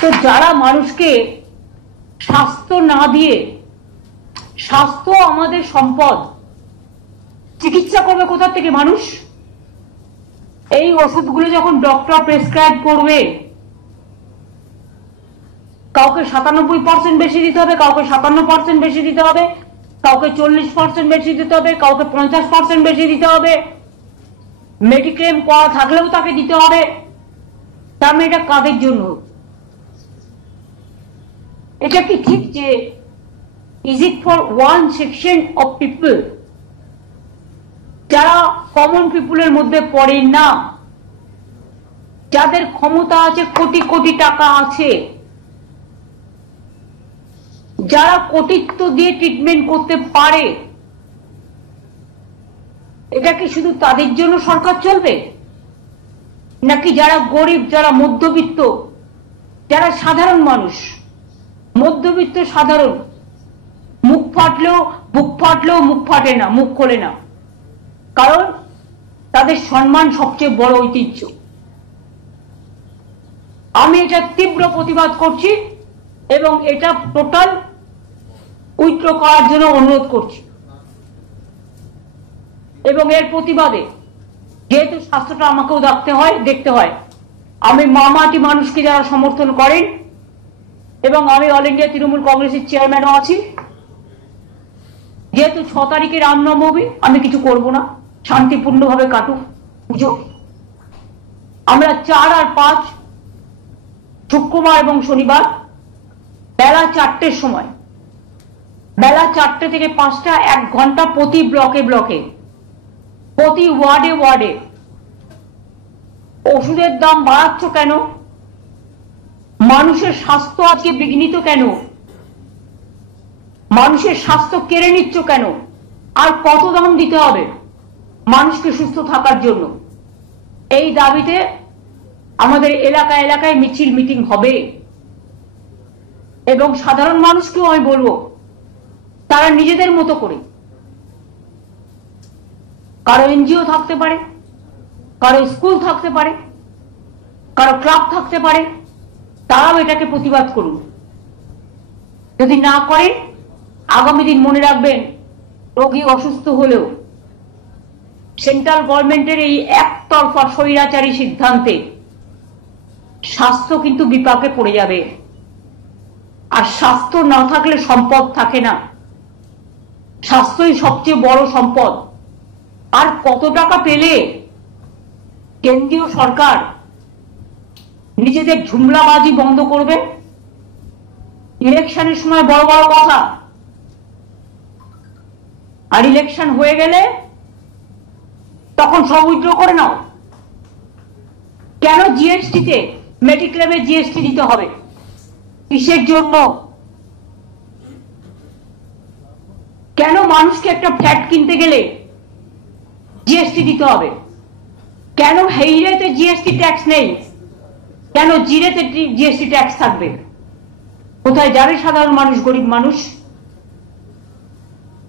তো যারা মানুষকে স্বাস্থ্য না দিয়ে, স্বাস্থ্য আমাদের সম্পদ, চিকিৎসা করবে কোথা থেকে মানুষ? এই ওষুধগুলো যখন ডক্টর প্রেসক্রাইব করবে, কাউকে 97% বেশি দিতে হবে, কাউকে 57% বেশি দিতে হবে, কাউকে 40% বেশি দিতে হবে, কাউকে 50% বেশি দিতে হবে, মেডিক্লেম করা থাকলেও তাকে দিতে হবে। তার মানে এটা কাদের জন্য? এটা কি ঠিক যে is it for one section of people, যারা কমন পিপুলের মধ্যে পড়ে না, যাদের ক্ষমতা আছে, কোটি কোটি টাকা আছে, যারা কোটিত্ব দিয়ে ট্রিটমেন্ট করতে পারে, এটা কি শুধু তাদের জন্য সরকার চলবে? নাকি যারা গরিব, যারা মধ্যবিত্ত, যারা সাধারণ মানুষ, মধ্যবিত্ত সাধারণ, মুখ ফাটলেও মুখ ফাটে না, মুখ খোলে না, কারণ তাদের সম্মান সবচেয়ে বড় ঐতিহ্য। আমি এটা তীব্র প্রতিবাদ করছি এবং এটা টোটাল উইথড্র করার জন্য অনুরোধ করছি। এবং এর প্রতিবাদে, যেহেতু স্বাস্থ্যটা আমাকেও দেখতে হয়, আমি মামাটি মানুষকে যারা সমর্থন করেন, এবং আমি অল ইন্ডিয়া তৃণমূল কংগ্রেসের চেয়ারম্যানও আছি, যেহেতু 6 তারিখে রামনবমী, আমি কিছু করব না, শান্তিপূর্ণভাবে কাটুক পুজো। আমরা 4 আর 5 শুক্রবার এবং শনিবার বেলা 4টের সময়, বেলা 4টে থেকে 5টা, 1 ঘন্টা প্রতি ব্লকে ব্লকে, প্রতি ওয়ার্ডে ওয়ার্ডে। ওষুধের দাম বাড়াচ্ছ কেন? মানুষের স্বাস্থ্য আজকে বিঘ্নিত কেন? মানুষের স্বাস্থ্য কেড়ে নিচ্ছ কেন? আর কত দাম দিতে হবে মানুষকে সুস্থ থাকার জন্য? এই দাবিতে আমাদের এলাকায় এলাকায় মিছিল মিটিং হবে। এবং সাধারণ মানুষকেও আমি বলবো, তারা নিজেদের মতো করে, কারো এনজিও থাকতে পারে, কারো স্কুল থাকতে পারে, কারো ক্লাব থাকতে পারে, তারাও এটাকে প্রতিবাদ করুন। যদি না করে, আগামী দিন মনে রাখবেন, রোগী অসুস্থ হলেও সেন্ট্রাল গভর্নমেন্টের এই একতরফা স্বৈরাচারী সিদ্ধান্তে স্বাস্থ্য কিন্তু বিপাকে পড়ে যাবে। আর স্বাস্থ্য না থাকলে সম্পদ থাকে না, স্বাস্থ্যই সবচেয়ে বড় সম্পদ। আর কত টাকা পেলে কেন্দ্রীয় সরকার নিজেদের ঝুমলাবাজি বন্ধ করবে? ইলেকশনের সময় বড় বড় কথা, আর ইলেকশন হয়ে গেলে তখন সব উইথড্র করে নাও। কেন জিএসটিতে, মেডিক্লেমে জিএসটি দিতে হবে? কিসের জন্য? কেন মানুষকে একটা ফ্ল্যাট কিনতে গেলে জিএসটি দিতে হবে? কেন হেইরেতে জিএসটি ট্যাক্স নেই? কেন জিরেতে জিএসটি ট্যাক্স থাকবে? কোথায় যাবে সাধারণ মানুষ, গরিব মানুষ?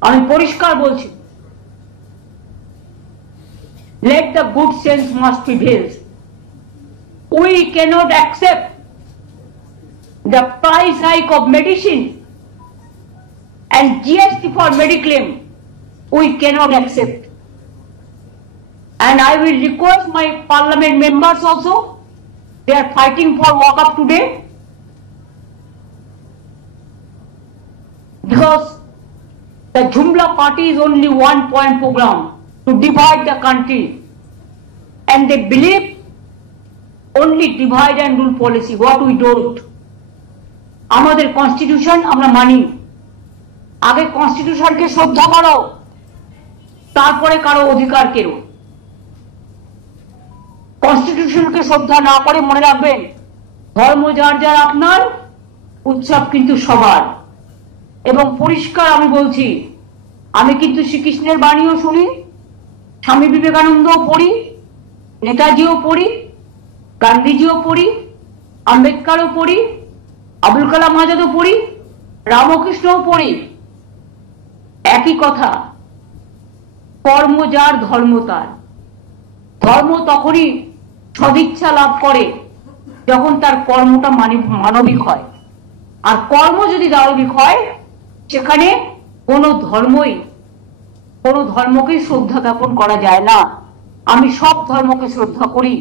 আমি পরিষ্কার বলছি, let the good sense must prevail. We cannot accept the price hike of medicine and GST for mediclaim. We cannot accept. And I will request my parliament members also, they are fighting for walk-up today, because the Jumla party is only one-point program to divide the country, and they believe only divide and rule policy, what we don't. আমাদের constitution আমরা মানি, আগে কনস্টিটিউশনকে শ্রদ্ধা করো, তারপরে কারো অধিকার কেড়ো। কনস্টিটিউশনকে শ্রদ্ধা না করে মনে রাখবেন, ধর্ম যার যার আপনার, উৎসব কিন্তু সবার। এবং পরিষ্কার আমি বলছি, আমি কিন্তু শ্রীকৃষ্ণের বাণীও শুনি, স্বামী বিবেকানন্দও পড়ি, নেতাজিও পড়ি, গান্ধীজিও পড়ি, আম্বেদকরও পড়ি, আবুল কালাম আজাদও পড়ি, রামকৃষ্ণও পড়ি। একই কথা, কর্ম যার ধর্ম তার। ধর্ম তখনই সদিচ্ছা লাভ করে যখন তার কর্মটা মানবিক হয়। আর কর্ম যদি দানবিক হয়, সেখানে কোনো ধর্মকেই শ্রদ্ধা জ্ঞাপন করা যায় না। আমি সব ধর্মকে শ্রদ্ধা করি।